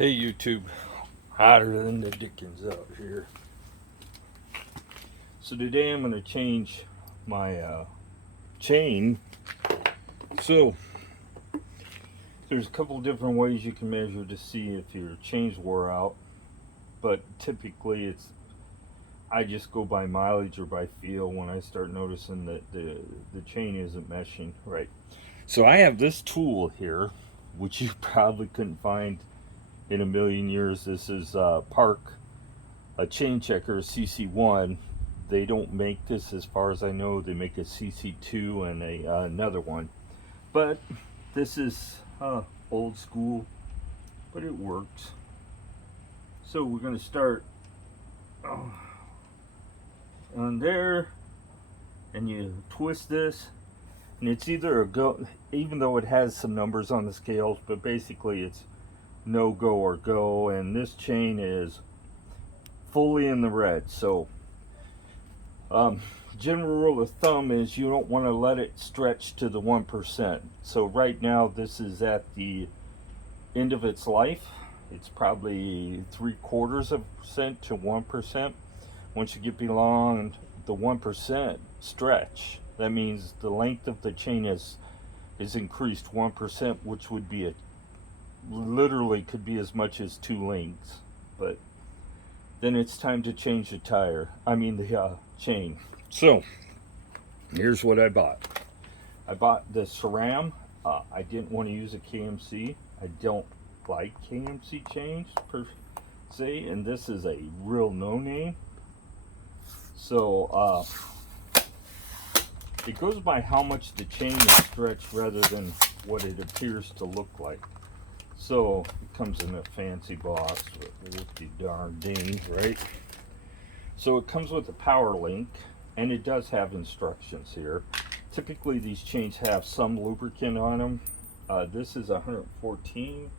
Hey YouTube, hotter than the dickens out here. So today I'm going to change my chain. So there's a couple different ways you can measure to see if your chain's wore out, but typically I just go by mileage or by feel when I start noticing that the chain isn't meshing right. So I have this tool here, which you probably couldn't find in a million years. This is Park, a chain checker, CC1. They don't make this as far as I know. They make a CC2 and another one. But this is old school, but it works. So we're going to start on there, and you twist this, and it's either a go, even though it has some numbers on the scales, but basically it's no go or go, and this chain is fully in the red. So general rule of thumb is you don't want to let it stretch to the 1%. So right now this is at the end of its life. It's probably 3/4% to 1%. Once you get beyond the 1% stretch, that means the length of the chain is increased 1%, which would be literally could be as much as 2 lengths. But then it's time to change the the chain. So here's what I bought. I bought the SRAM. I didn't want to use a KMC. I don't like KMC chains per se, and this is a real no-name. So it goes by how much the chain is stretched rather than what it appears to look like. So it comes in a fancy box with the darn dings, right? So it comes with a power link, and it does have instructions here. Typically these chains have some lubricant on them. This is 114,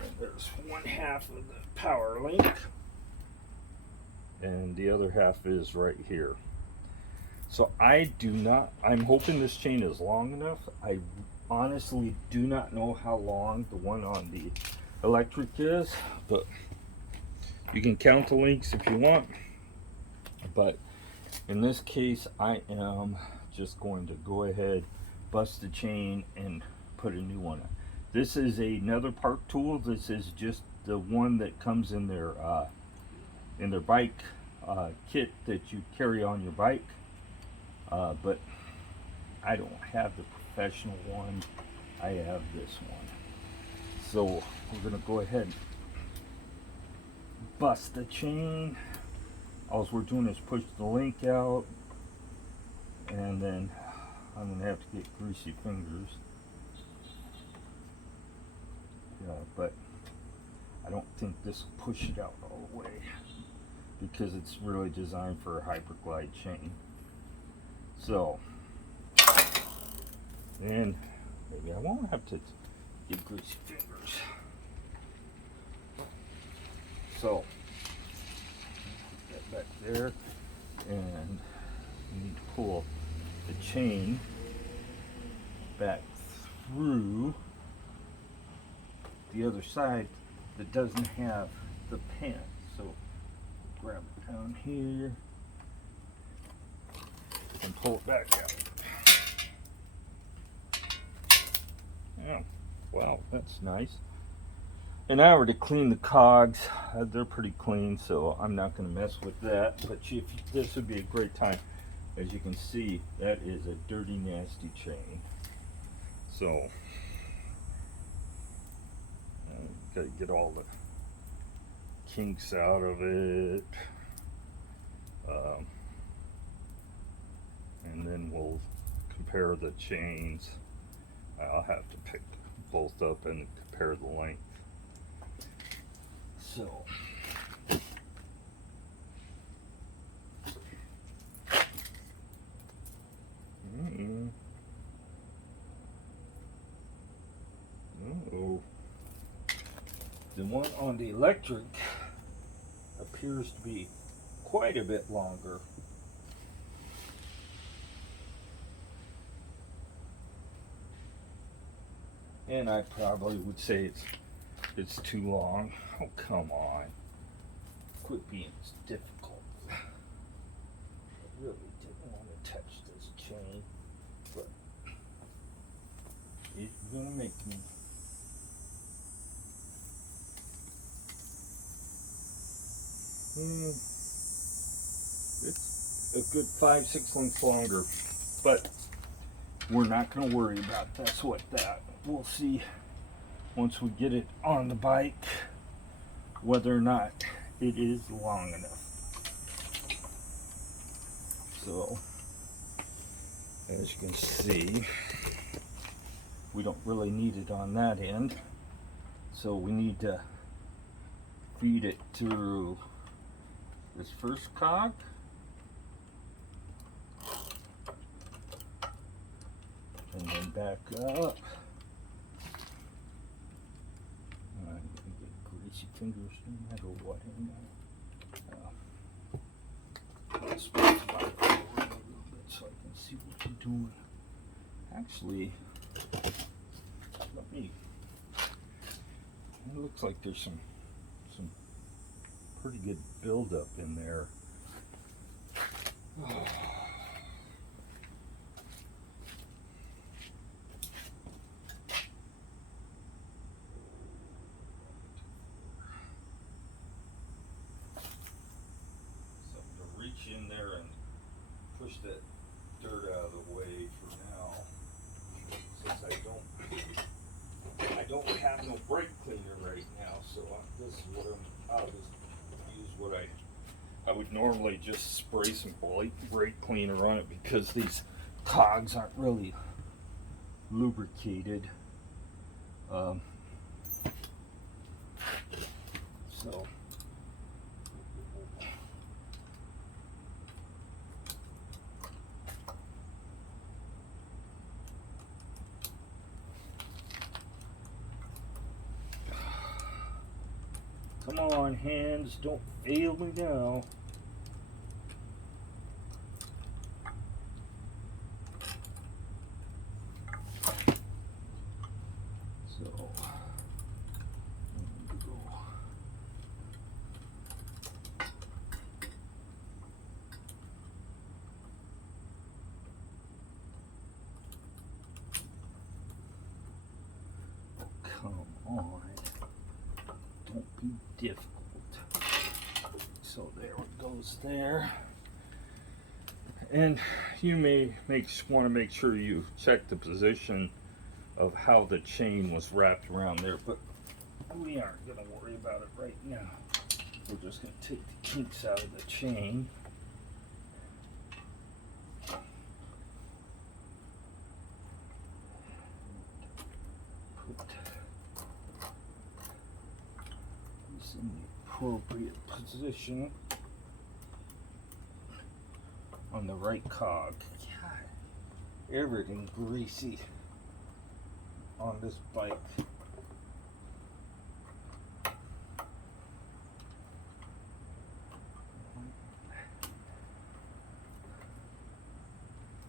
and there's one half of the power link, and the other half is right here. So I'm hoping this chain is long enough. I honestly do not know how long the one on the Lectric is, but you can count the links if you want. But in this case, I am just going to go ahead, bust the chain, and put a new one on. This is another Park tool. This is just the one that comes in their bike kit that you carry on your bike. But I don't have the professional one. I have this one. So we're gonna go ahead and bust the chain. All we're doing is push the link out, and then I'm gonna have to get greasy fingers. But I don't think this will push it out all the way because it's really designed for a hyperglide chain. So, and maybe I won't have to get greasy fingers. So, get back there, and you need to pull the chain back through the other side that doesn't have the pin. So, grab it down here and pull it back out. Yeah, wow, that's nice. And I already cleaned the cogs. They're pretty clean, so I'm not going to mess with that. But this would be a great time. As you can see, that is a dirty, nasty chain. So, got to get all the kinks out of it. And then we'll compare the chains. I'll have to pick both up and compare the length. So, the one on the Lectric appears to be quite a bit longer. And I probably would say it's too long. Oh, come on. Quit being difficult. I really didn't want to touch this chain, but it's gonna make me. It's a good 5-6 lengths longer, but we're not going to worry about that's what that. We'll see once we get it on the bike whether or not it is long enough. So, as you can see, we don't really need it on that end, so we need to feed it through this first cog, and then back up. I'm gonna get greasy fingers no matter what. Let's spin it forward a little bit so I can see what you're doing. Actually, let me. It looks like there's some pretty good buildup in there. In there and push that dirt out of the way for now, since I don't have no brake cleaner right now, so this is what I'll just use what I would normally just spray some brake cleaner on it, because these cogs aren't really lubricated. So come on, hands, don't fail me now. So, go. Oh, come on. Don't be difficult. So there it goes there. And you may want to make sure you check the position of how the chain was wrapped around there, but we aren't going to worry about it right now. We're just going to take the kinks out of the chain. In the appropriate position on the right cog. God, everything greasy on this bike.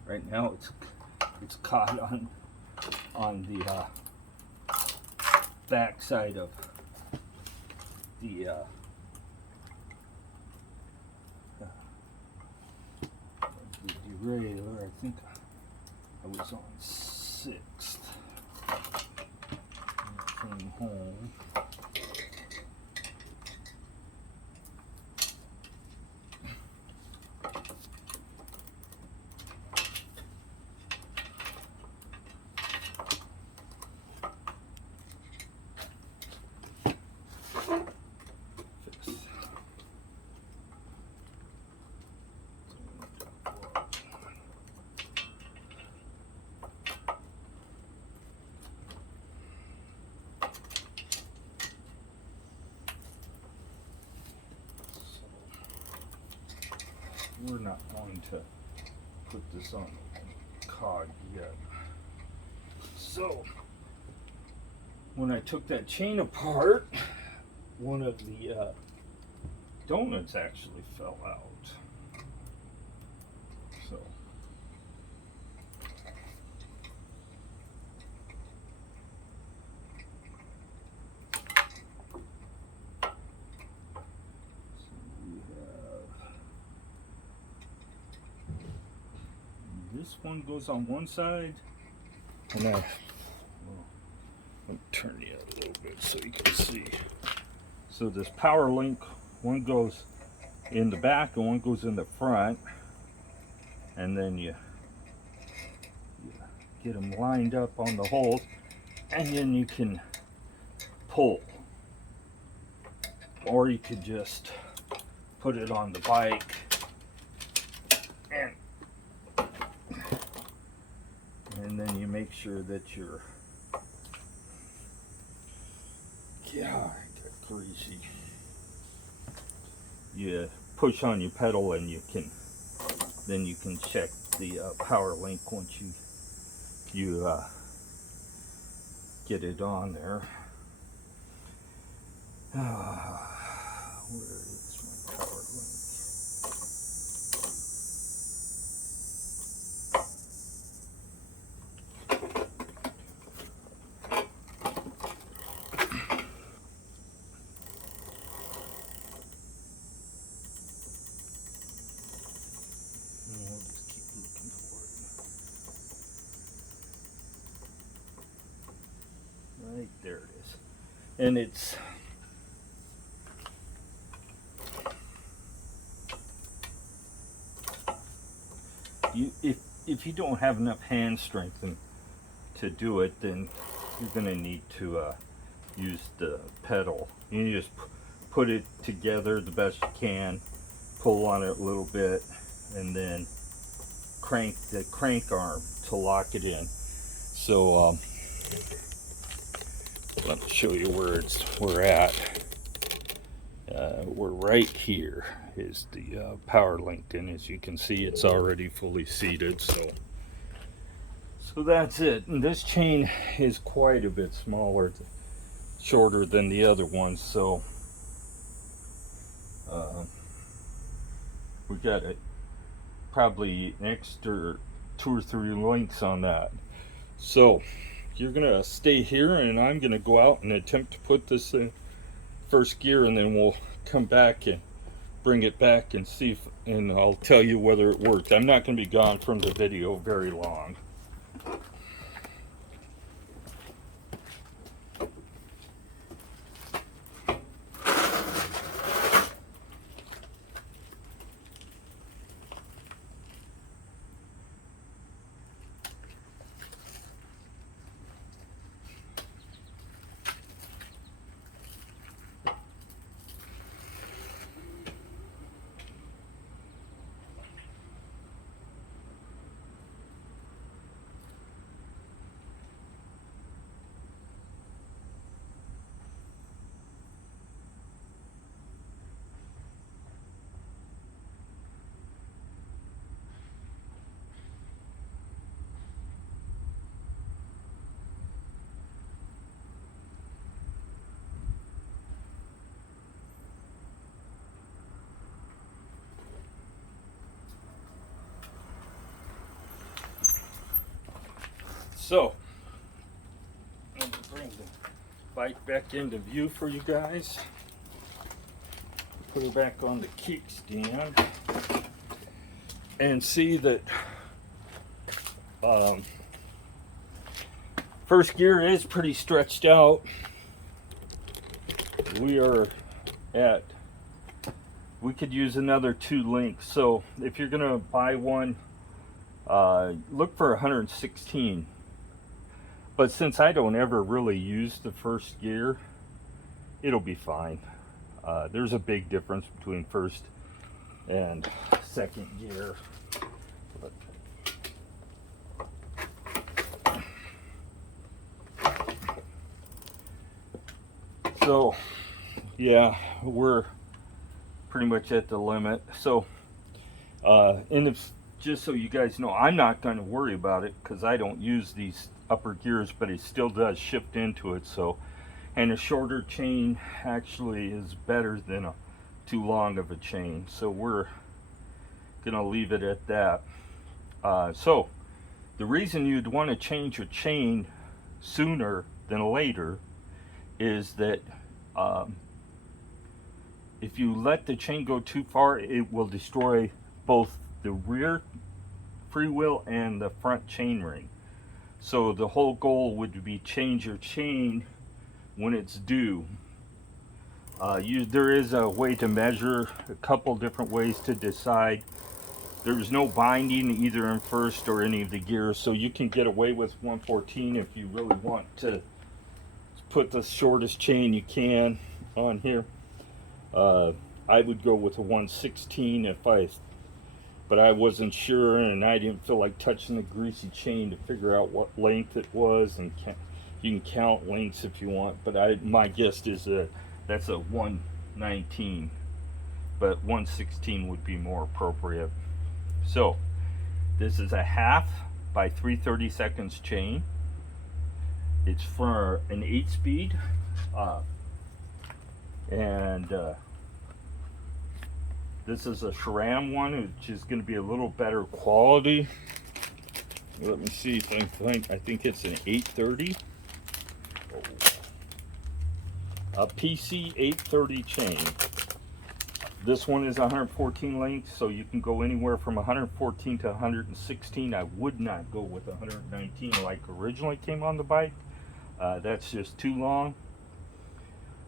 Right now it's caught on the back side of the derailleur. I think I was on 6th when I came home. We're not going to put this on the cog yet. So, when I took that chain apart, one of the donuts actually fell out. So, this one goes on one side, and let me turn you out a little bit so you can see. So this power link, one goes in the back and one goes in the front, and then you get them lined up on the holes, and then you can pull, or you could just put it on the bike and then you make sure that you're, yeah, I got greasy. You push on your pedal and you can check the power link once you get it on there. Where is my power link? I'll just keep looking for it. Right there it is. And it's if you don't have enough hand strength to do it, then you're gonna need to use the pedal. You just put it together the best you can, pull on it a little bit, and crank the crank arm to lock it in. So let me show you where we're at. We're right here is the power link, and as you can see, it's already fully seated. So that's it. And this chain is quite a bit smaller, shorter than the other ones. So we got probably an extra 2 or 3 links on that. So you're gonna stay here, and I'm gonna go out and attempt to put this in first gear, and then we'll come back and bring it back and see and I'll tell you whether it worked. I'm not going to be gone from the video very long. So, I'm going to bring the bike back into view for you guys. Put her back on the kickstand and see that first gear is pretty stretched out. We could use another 2 links. So if you're going to buy one, look for 116. But since I don't ever really use the first gear, it'll be fine. There's a big difference between first and second gear. So, yeah, we're pretty much at the limit. So, and if, just so you guys know, I'm not going to worry about it because I don't use these upper gears, but it still does shift into it. So, and a shorter chain actually is better than a too long of a chain. So we're gonna leave it at that. So the reason you'd want to change your chain sooner than later is that if you let the chain go too far, it will destroy both the rear freewheel and the front chain ring. So the whole goal would be change your chain when it's due. There is a way to measure, a couple different ways to decide. There's no binding either in first or any of the gears, so you can get away with 114 if you really want to put the shortest chain you can on here. I would go with a 116 but I wasn't sure and I didn't feel like touching the greasy chain to figure out what length it was, and you can count lengths if you want, but my guess is that's a 119, but 116 would be more appropriate. So this is a 1/2 by 3/32 chain. It's for an 8-speed, and this is a SRAM one, which is going to be a little better quality. Let me see if I think it's an 830. A PC 830 chain. This one is 114 length, so you can go anywhere from 114 to 116. I would not go with 119 like originally came on the bike. That's just too long.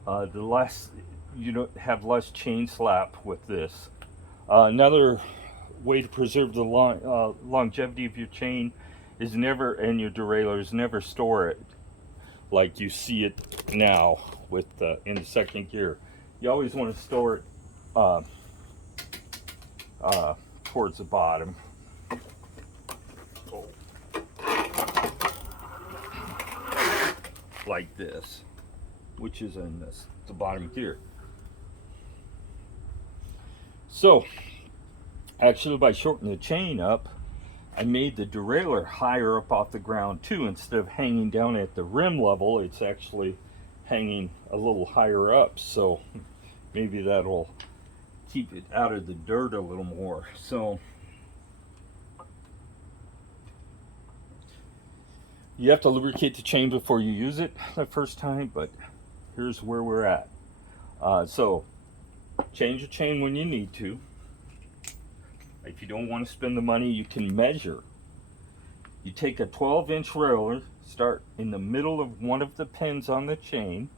The less you don't have less chain slap with this. Another way to preserve the longevity of your chain is never, and your derailleurs, never store it like you see it now with in the second gear. You always want to store it towards the bottom. Like this, which is in the bottom gear. So actually, by shortening the chain up, I made the derailleur higher up off the ground too. Instead of hanging down at the rim level, it's actually hanging a little higher up, so maybe that'll keep it out of the dirt a little more. So you have to lubricate the chain before you use it the first time, but here's where we're at. So change your chain when you need to. If you don't want to spend the money, you can measure. You take a 12-inch roller, start in the middle of one of the pins on the chain,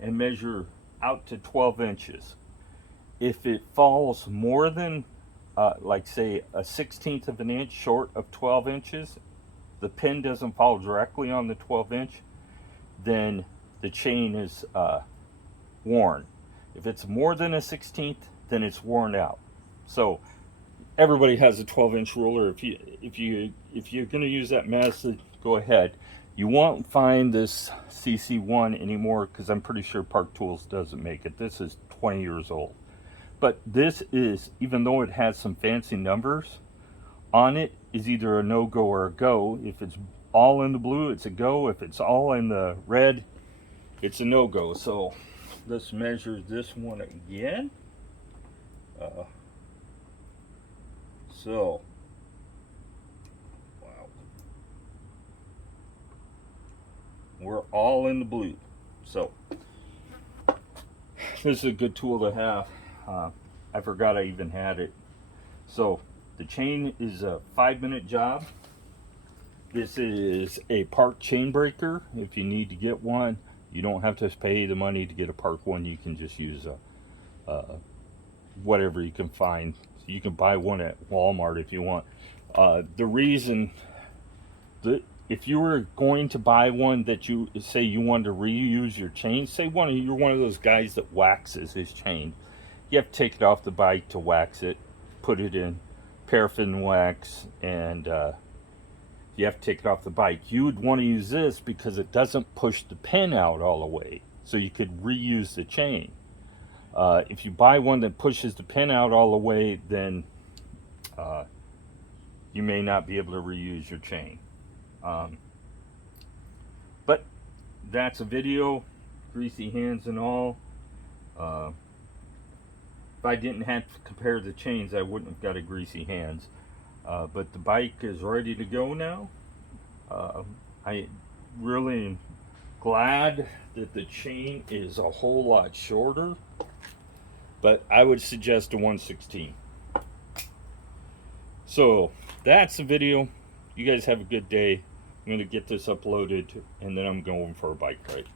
and measure out to 12 inches. If it falls more than, like say, a 1/16 of an inch short of 12 inches, the pin doesn't fall directly on the 12-inch, then the chain is worn. If it's more than a 1/16, then it's worn out. So everybody has a 12-inch roller. If you're going to use that method, go ahead. You won't find this CC1 anymore because I'm pretty sure Park Tools doesn't make it. This is 20 years old. But this is, even though it has some fancy numbers on it, is either a no-go or a go. If it's all in the blue, it's a go. If it's all in the red, it's a no-go. So let's measure this one again. So, wow, we're all in the blue. So this is a good tool to have. I forgot I even had it. So the chain is a 5-minute job. This is a Park chain breaker. If you need to get one, you don't have to pay the money to get a Park one. You can just use whatever you can find. You can buy one at Walmart if you want. The reason that if you were going to buy one that you say you wanted to reuse your chain, say you're one of those guys that waxes his chain, you have to take it off the bike to wax it, put it in paraffin wax, and you have to take it off the bike. You would want to use this because it doesn't push the pin out all the way, so you could reuse the chain. If you buy one that pushes the pin out all the way, then you may not be able to reuse your chain. But that's a video, greasy hands and all. If I didn't have to compare the chains, I wouldn't have got a greasy hands. But the bike is ready to go now. I really am glad that the chain is a whole lot shorter, but I would suggest a 116. So that's the video. You guys have a good day. I'm going to get this uploaded, and then I'm going for a bike ride.